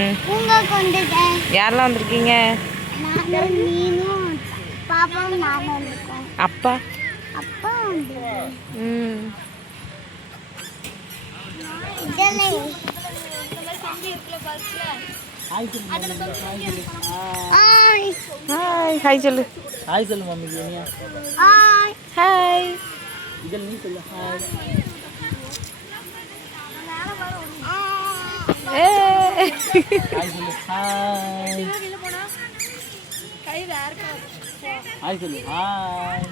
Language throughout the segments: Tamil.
ம் பூங்காக்கு வந்துட்டேன். யாரெல்லாம் வந்திருக்கீங்க? நானும் நீனும் பாப்பாவும் நானும் வந்திருக்கோம். அப்பா அப்பா வந்து ம் இதனை ஹாய் ஹாய் ஹாய் சொல்லு. ஹாய் சொல்லு மம்மிக்கு இனியா. ஹாய் ஹாய் இதில் நீ சொல்லு ஹாய். ஏ ஹாய் சொல்லு ஹாய். ஹாய் சொல்லு ஹாய்.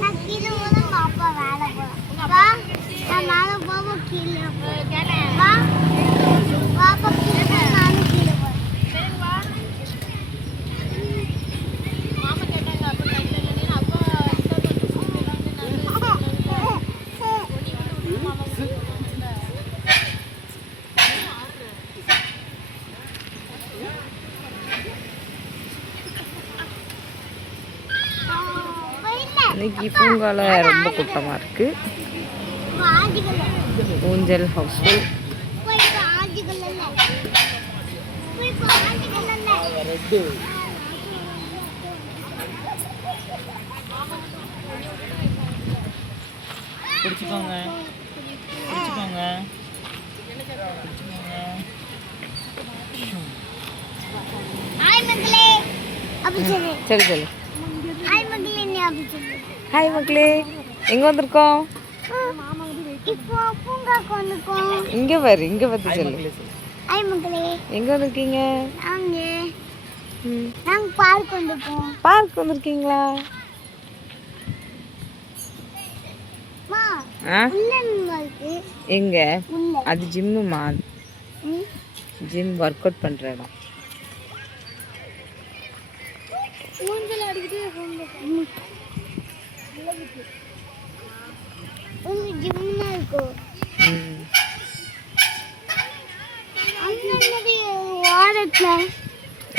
நான் கீழே போதும் அப்பா மேலே போகலாம். வா நான் மேலே போவோம் கீழே வா பாப்பா கீழே போ நானும் கீழே போகிறேன். இன்னைக்கு பூங்கால ரொம்ப கூட்டமாக இருக்குது. ஊஞ்சல் ஹவுஸ்ஃபுல். ரெட்டு பிடிச்சிக்கோங்க பிடிச்சிக்கோங்க பிடிச்சிக்கோங்க. சரி சொல்லு. ஹாய் மக்களே, எங்கே வந்திருக்கோம்? இப்போ பூங்காக்கு வந்திருக்கோம். இங்கே பாரு, இங்கே பார்த்து சொல்லு. ஹாய் மக்களே, எங்கே வந்திருக்கீங்க? நாங்கள் பார்க் வந்திருக்கோம். பார்க் வந்திருக்கீங்களா? ஆ எங்க? அது ஜிம்முமா. ஜிம் ஒர்க் அவுட் பண்ணுற இடம்.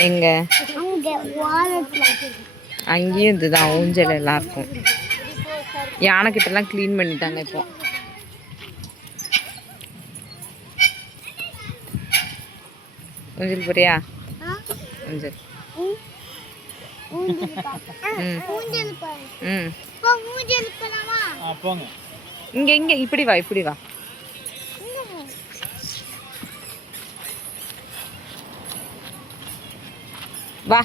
எங்க? அங்கேயும் இதுதான் ஊஞ்சல் எல்லாம் இருக்கும். யானைக்கிட்டலாம் க்ளீன் பண்ணிட்டாங்க இப்போ. ஊஞ்சல் போறியா? ஊஞ்சல். போங்க. இங்க இங்க இப்படி வா, இப்படி வா. வா.